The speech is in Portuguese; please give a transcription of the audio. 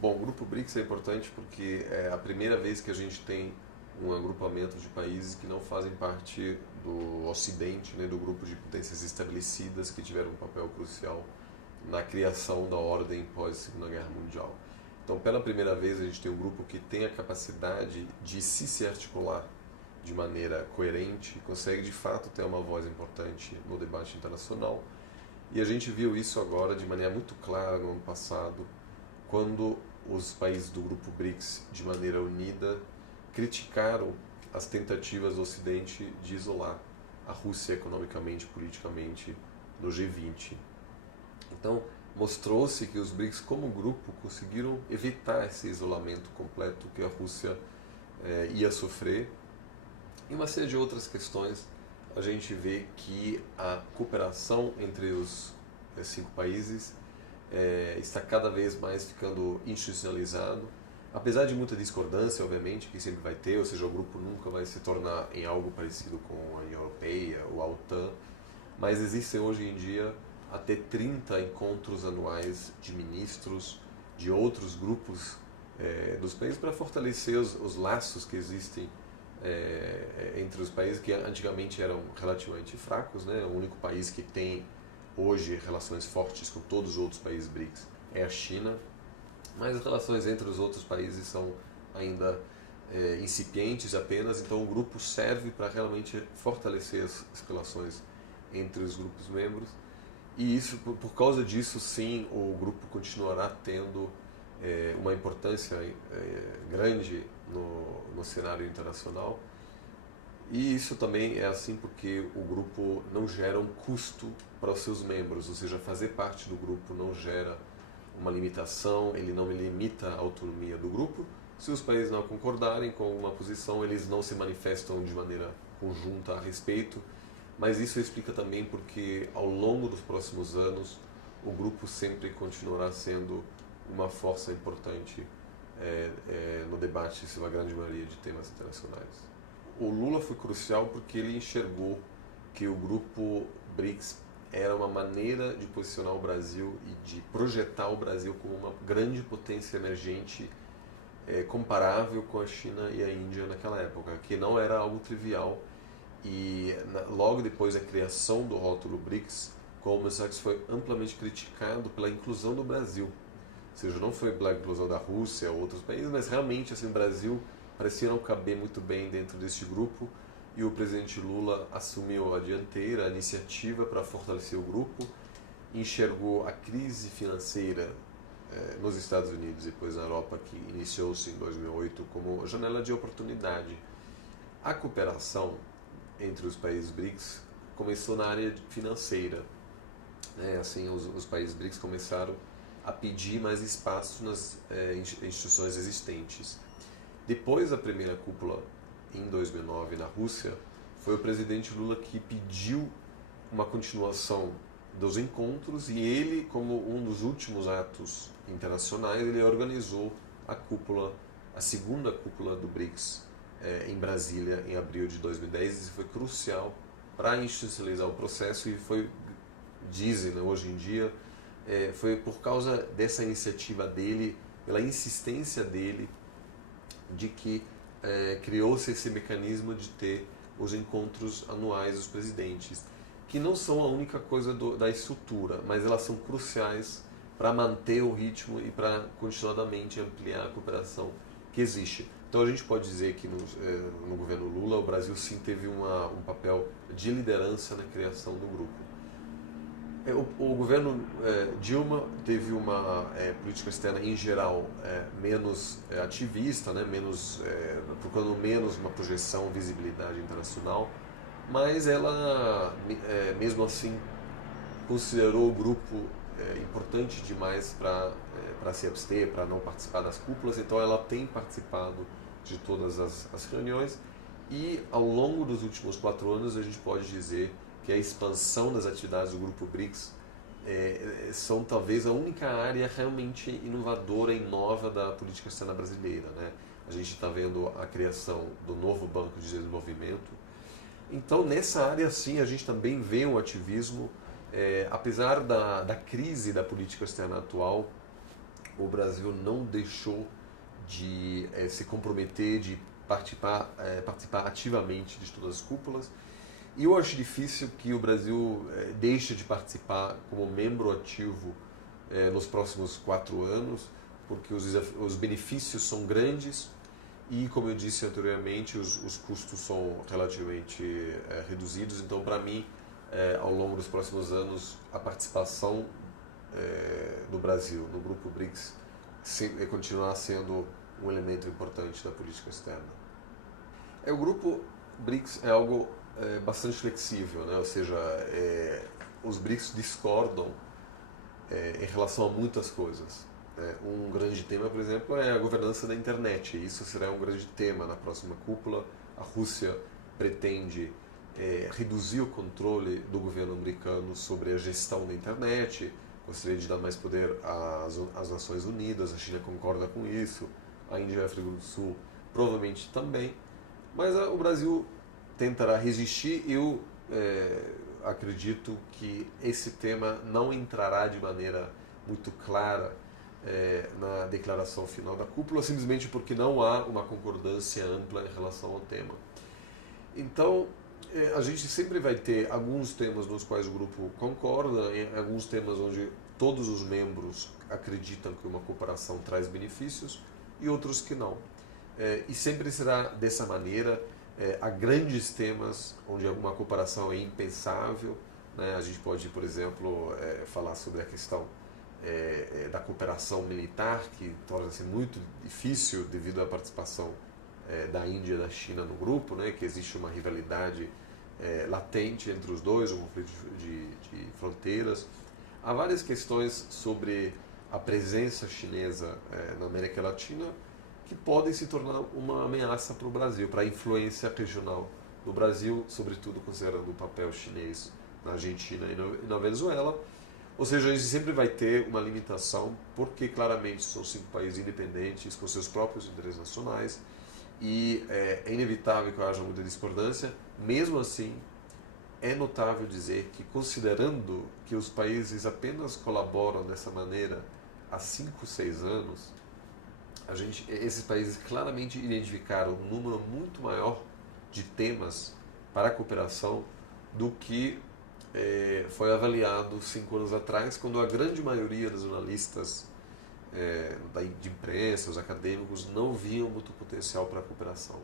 Bom, o Grupo BRICS é importante porque é a primeira vez que a gente tem um agrupamento de países que não fazem parte do Ocidente, né, do grupo de potências estabelecidas que tiveram um papel crucial na criação da ordem pós-Segunda Guerra Mundial. Então, pela primeira vez, a gente tem um grupo que tem a capacidade de se articular de maneira coerente, consegue de fato ter uma voz importante no debate internacional. E a gente viu isso agora de maneira muito clara no ano passado, quando os países do grupo BRICS, de maneira unida, criticaram as tentativas do Ocidente de isolar a Rússia economicamente e politicamente no G20. Então, mostrou-se que os BRICS, como grupo, conseguiram evitar esse isolamento completo que a Rússia ia sofrer. E uma série de outras questões, a gente vê que a cooperação entre os cinco países está cada vez mais ficando institucionalizado, apesar de muita discordância, obviamente, que sempre vai ter, ou seja, o grupo nunca vai se tornar em algo parecido com a União Europeia ou a OTAN, mas existem hoje em dia até 30 encontros anuais de ministros de outros grupos dos países para fortalecer os laços que existem entre os países que antigamente eram relativamente fracos, né? O único país que tem hoje relações fortes com todos os outros países BRICS é a China, mas as relações entre os outros países são ainda incipientes apenas, então o grupo serve para realmente fortalecer as relações entre os grupos membros e isso, por causa disso, sim, o grupo continuará tendo uma importância grande no cenário internacional. E isso também é assim porque o grupo não gera um custo para os seus membros, ou seja, fazer parte do grupo não gera uma limitação, ele não limita a autonomia do grupo. Se os países não concordarem com alguma posição, eles não se manifestam de maneira conjunta a respeito, mas isso explica também porque ao longo dos próximos anos o grupo sempre continuará sendo uma força importante no debate sobre a grande maioria de temas internacionais. O Lula foi crucial porque ele enxergou que o grupo BRICS era uma maneira de posicionar o Brasil e de projetar o Brasil como uma grande potência emergente comparável com a China e a Índia naquela época, que não era algo trivial. E logo depois da criação do rótulo BRICS, Goldman Sachs foi amplamente criticado pela inclusão do Brasil. Ou seja, não foi pela inclusão da Rússia ou outros países, mas realmente assim, o Brasil parecia não caber muito bem dentro deste grupo e o presidente Lula assumiu a dianteira, a iniciativa para fortalecer o grupo, enxergou a crise financeira nos Estados Unidos e depois na Europa, que iniciou-se em 2008, como janela de oportunidade. A cooperação entre os países BRICS começou na área financeira. Assim, os países BRICS começaram a pedir mais espaço nas instituições existentes. Depois da primeira cúpula, em 2009, na Rússia, foi o presidente Lula que pediu uma continuação dos encontros e ele, como um dos últimos atos internacionais, ele organizou a cúpula, a segunda cúpula do BRICS em Brasília, em abril de 2010. Isso foi crucial para institucionalizar o processo e foi, dizem, né, hoje em dia, foi por causa dessa iniciativa dele, pela insistência dele, de que criou-se esse mecanismo de ter os encontros anuais dos presidentes, que não são a única coisa da estrutura, mas elas são cruciais para manter o ritmo e para continuadamente ampliar a cooperação que existe. Então a gente pode dizer que no governo Lula o Brasil sim teve um papel de liderança na criação do grupo. O governo Dilma teve uma política externa em geral menos ativista, né, procurando menos uma projeção, visibilidade internacional, mas ela mesmo assim considerou o grupo importante demais para se abster, para não participar das cúpulas, então ela tem participado de todas as reuniões e ao longo dos últimos 4 anos a gente pode dizer que a expansão das atividades do grupo BRICS são talvez a única área realmente inovadora e nova da política externa brasileira, né? A gente está vendo a criação do novo Banco de Desenvolvimento. Então, nessa área, sim, a gente também vê um ativismo, apesar da crise da política externa atual, o Brasil não deixou de se comprometer, de participar ativamente de todas as cúpulas. E eu acho difícil que o Brasil deixe de participar como membro ativo nos próximos 4 anos, porque os benefícios são grandes e, como eu disse anteriormente, os custos são relativamente reduzidos. Então, para mim, ao longo dos próximos anos, a participação do Brasil no grupo BRICS continuará sendo um elemento importante da política externa. O grupo BRICS é algo bastante flexível, né? Ou seja, os BRICS discordam em relação a muitas coisas. Um grande tema, por exemplo, é a governança da internet. E isso será um grande tema na próxima cúpula. A Rússia pretende reduzir o controle do governo americano sobre a gestão da internet, gostaria de dar mais poder às Nações Unidas, a China concorda com isso, a Índia e a África do Sul provavelmente também, mas o Brasil tentará resistir. Eu acredito que esse tema não entrará de maneira muito clara na declaração final da cúpula, simplesmente porque não há uma concordância ampla em relação ao tema. Então, a gente sempre vai ter alguns temas nos quais o grupo concorda, alguns temas onde todos os membros acreditam que uma cooperação traz benefícios e outros que não. E sempre será dessa maneira. Há grandes temas onde alguma cooperação é impensável, né? A gente pode, por exemplo, falar sobre a questão da cooperação militar, que torna-se muito difícil devido à participação da Índia e da China no grupo, né? Que existe uma rivalidade latente entre os dois, um conflito de fronteiras. Há várias questões sobre a presença chinesa na América Latina que podem se tornar uma ameaça para o Brasil, para a influência regional do Brasil, sobretudo considerando o papel chinês na Argentina e na Venezuela. Ou seja, a gente sempre vai ter uma limitação, porque claramente são 5 países independentes com seus próprios interesses nacionais e é inevitável que haja muita discordância. Mesmo assim, é notável dizer que, considerando que os países apenas colaboram dessa maneira há 5, 6 anos, esses países claramente identificaram um número muito maior de temas para a cooperação do que foi avaliado 5 anos atrás, quando a grande maioria dos jornalistas de imprensa, os acadêmicos, não viam muito potencial para a cooperação.